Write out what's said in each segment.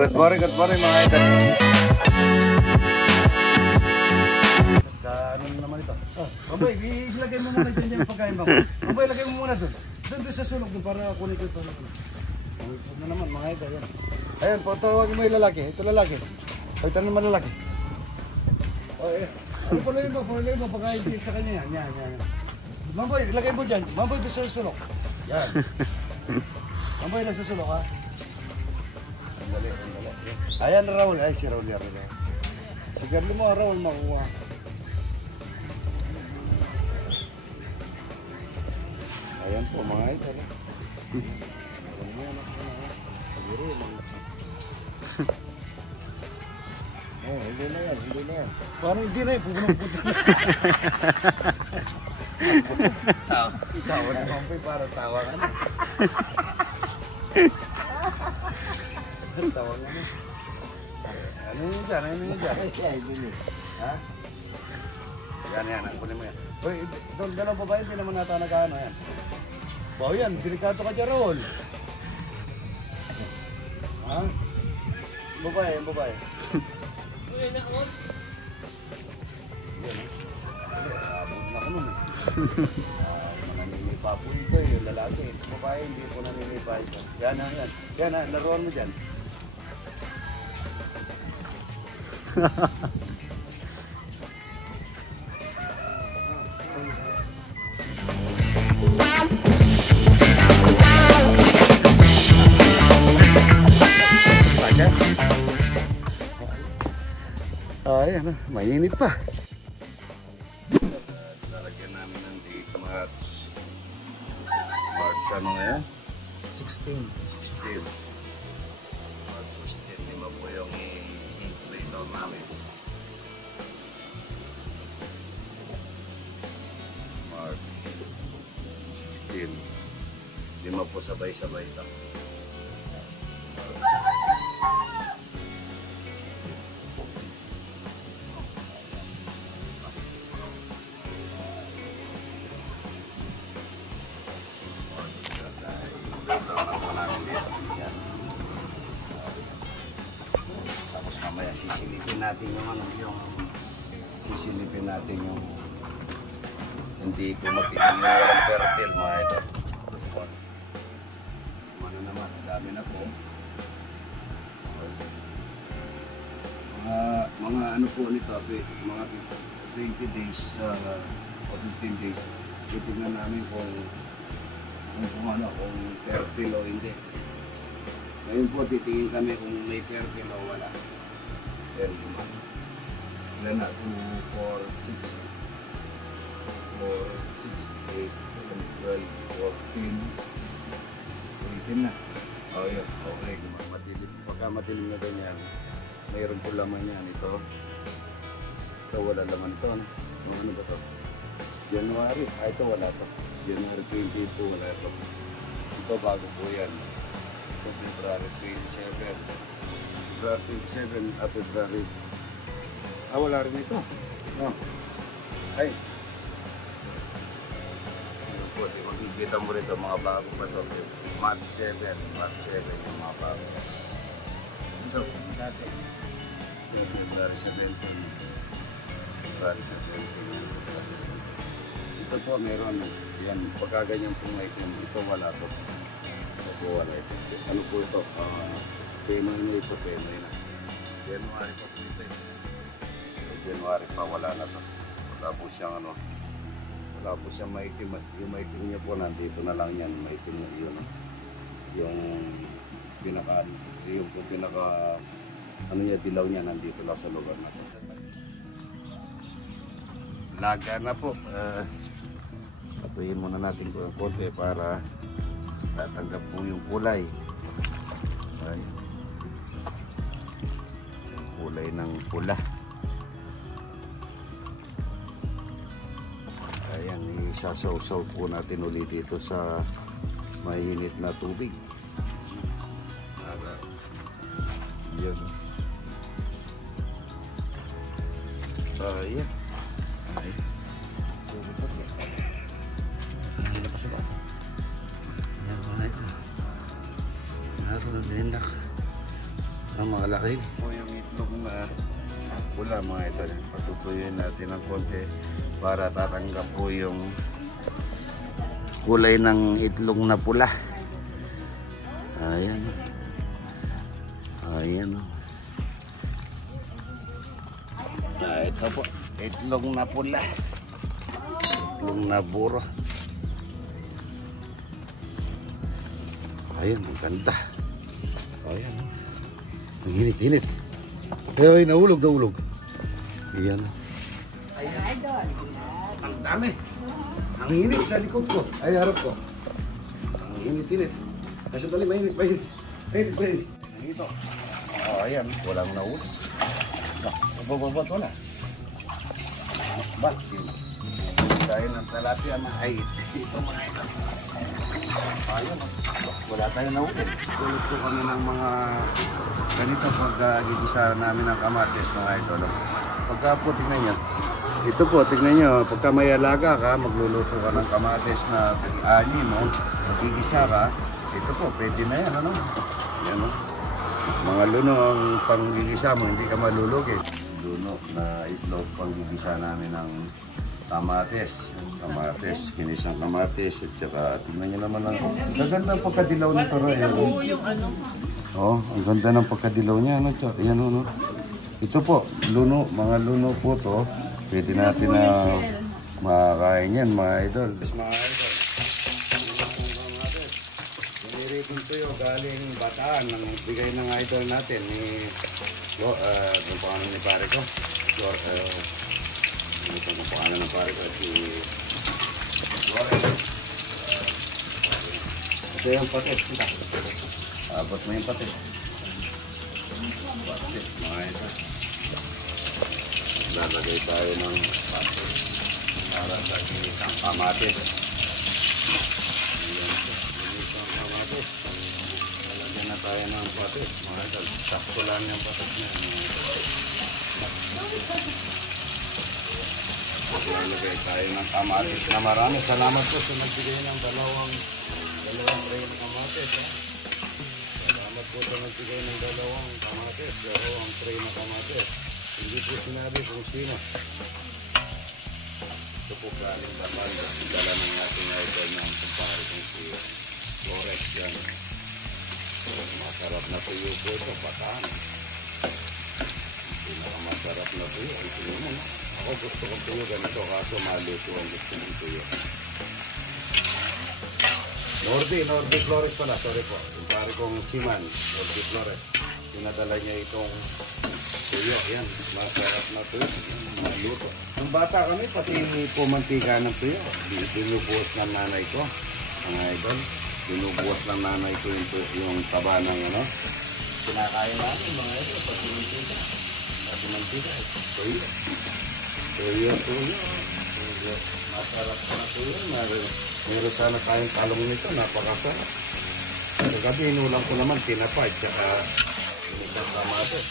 Good morning mga idol. Ano naman ito? Baboy, ilagay mo muna dyan yung pagkain mo. Baboy, ilagay mo muna doon. Doon sa sulok doon para kunin ko ito. Ito na naman mga idol. Ayan po, tawagin mo yung lalaki. Ito lalaki. Ito naman lalaki. Ano po lang mo pagkain din sa kanya yan. Yan. Baboy, ilagay mo dyan. Baboy doon sa sulok. Yan. Baboy lang sa sulok ha. Andali. Ayan Raul. Ay si Raul yan. Si Garli mo Raul makuha. Ayan po mga idol. Hindi na yan. Parang hindi na yan. Pupunta na. Tawa na mampi para tawa ka na. Tawa nga na. Ano yun dyan? Ha? Yan. Kunin mo yan. Uy, doon gano'n pa ba? Hindi naman nata nag-ano yan. Wow yan, delikado ka dyan, Raul. Ha? Babae. Uy, nako. Yan, abot na ko nun eh. Mananilipa po ito eh, yung lalaki. Babae, hindi po nanilipa ito. Yan, laruan mo dyan. Ayan, mainit pa. Lalagyan namin ng date March ano nga yan? 16. March 16, lima po yung i-play down namin. March 16. Lima po sabay-sabay lang. Tapos mamaya sisilipin natin yung hindi ko mapitin yung walang fertile mga ito. Ano naman, dami na po. Mga ano po nito, mga 20 days o 15 days. Titignan namin kung fertile o hindi. Ngayon po titingin kami kung may fertile o wala. Then, ilan na? 2, 4, 6, 8, 12, 14, 18 na. Oh, yun. Okay. Pagka madilim na ganyan, mayroon po laman yan. Ito wala laman ito. Ano ba ito? January. Ito wala ito. January 22 wala ito. Ito bago po yan. Ito February 27. February 27 at February. Wala rin ito. No. Ay. Makikita mo rin ito, mga bago pa ito. March 7 yung mga bago. Ito, dati. February 17. February 17. Ito po, meron. Yan, pagkaganyan po may itim. Ito wala ito. Ito po wala ito. Ano po ito? Penoy na ito, Penoy na. January pa po ito. January pa, wala na ito. Wala po siyang ano. Wala po siyang maitim. Yung maitim niya po, nandito na lang yan. Maitim na yun. Yung pinaka ano niya, dilaw niya, nandito lang sa lugar na ito. Laga na po. Patuyin muna natin po ang konti para tatanggap po yung kulay. Ay, yung kulay ng pula. Ayan, isasaw-saw po natin ulit dito sa mainit na tubig. Yun. Ayan. Ay. Hindi pa siya ba? Ayan mga ito. Naroon na din ang malaki. Po yung itlog na pula mga idol. Patutuyuin natin ng konti para tatanggap po yung kulay ng itlog na pula. Ayan. Ayan. Ito po, itlog na pula. Itlog na buro. Ayan, ang ganda. Ayan. Ang init-init. Ay, nahulog. Ayan. Ayan. Ang dami. Ang init sa likod ko. Ay, harap ko. Ang init-init. Kasi dali, mainit. Dito. Oh, ayan. Walang nahulog. Babot, wala. Bakit? Tayo ng talapia na ay ito mga ito. Ayun, wala tayo nahulog. Tulog ko kami ng mga ganito pag gigisa namin ng kamatis mga ito. Pagka po, tignan nyo. Ito po, tignan nyo. Pagka may alaga ka, magluluto ka ng kamatis na ani mo, magigisa ka, ito po, pwede na yan, ano? Yan, no? Mga luno ang panggigisa mo, hindi ka malulog eh. Luno na itlog panggigisa namin ng kamatis. Kamatis, kinisang kamatis, at saka tignan nyo naman ang gaganda ang pagkadilaw nito rin. Oh, ang ganda ng pagkadilaw niya, ano? Yan, ano? Ito po, luno, mga luno po to. Pwede natin na makakain yan, mga idol. Mga idol, niliritin ito yung galing Bataan, ng bigay ng idol natin ni kung paano ni pare ko. Kung paano ng pare ko, si Flores. Ito yung patis. Abot mo yung patis. Patis, mga idol. Lalagay tayo ng patis para sa ginisang kamatis. Ginisang kamatis. Lalagyan na tayo ng patis. Mga idol, sakto lang yung patis niya. Lalagay tayo ng kamatis na marami. Salamat po sa nagbigay ng dalawang tray ng kamatis. Salamat po sa nagbigay ng dalawang tray ng kamatis. Hindi po sinabi kung sino. Ito po galing Zamanda. Dala ng natin idol ng kumpare kong si Flores yan. Masarap na tuyo po ito, Bataan. Pinakamasarap na tuyo. Ang tuyo mo, no? Ako gusto kong tuyo ganito, kaso maluto ang gusto ng tuyo. Nordi Flores pala, sorry po. Kumpare kong Siman, Nordi Flores. Pinadala niya itong tuyo, yan. Masarap na tuyo. Maluto. Nung bata kami, pati pumantika ng tuyo. Binubuhos ng nanay ko. Mga idol. Binubuhos ng nanay ko yung taba ng ano. Kinakain natin mga idol. Pati mantika. Tuyo. Masarap na tuyo. Meron sana tayong talong nito. Napakasarap. Kagabi, inulang ko naman tinapay. Tsaka inisang kamatis.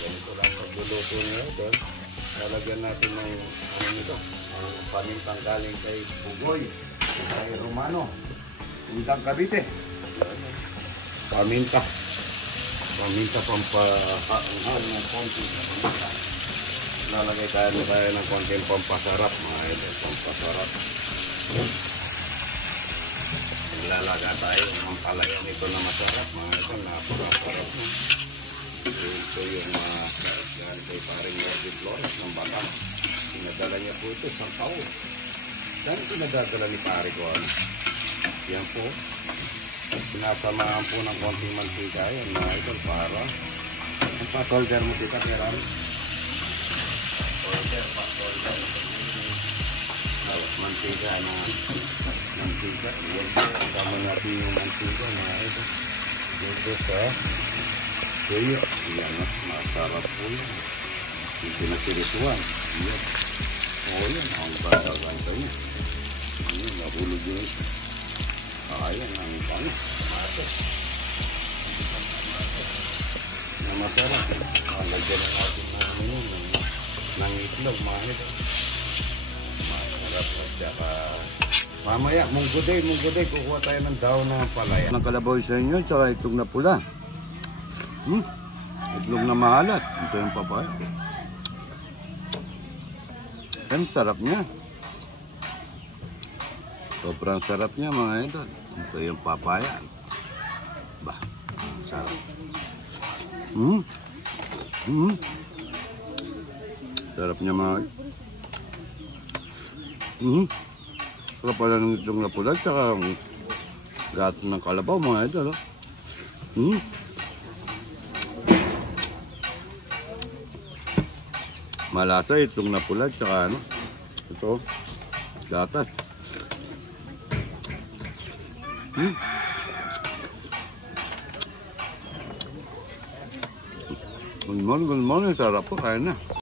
Ganito lang pagluluto niya doon. Lalagyan natin ng ano nito, ang pamintang galing kay Bugoy, kay Romano, Pintang Cavite. Paminta pampahanghang ng konti. Lalagay tayo ng konting pampasarap, mga idol, pampasarap. Lalaga tayo ng palayan nito na masarap, mga idol, napakasarap. Ito yung galing kay paring Nordi Flores ng Bataan. Pinadala niya po ito sa taon. Saan pinadadala ni pare ko? Yan po. Sinasamahan po ng konting mantika yan, mga idol, para ang pa-solder mo dito, Keran. Solder. Mantika na mantika. Tama natin yung mantika, mga idol. Dito sa tuyo. Yan, masarap po yan. Yung pinasirituan. Yan. O yan, ang ganda niya. Yan, nahulog yun. Ayan, ang panis. Na masarap. Lagyan na natin ng itlog, mga ito. Masarap at saka Mamaya, mungguday, kukuha tayo ng daon ng palaya. Ng kalabaw sa inyo, tsaka itlog na pula. Itlog na maalat. Ito yung papaya. Ang sarap niya. Sobrang sarap niya mga idol. Ito yung papaya. Bah, sarap. Sarap niya mga idol. Sarap pala ng itlog na pula, tsaka gato ng kalabaw mga idol. Malasa itlog na pula, tsaka ano, ito, gatas. Good morning, sarap po, kaya na.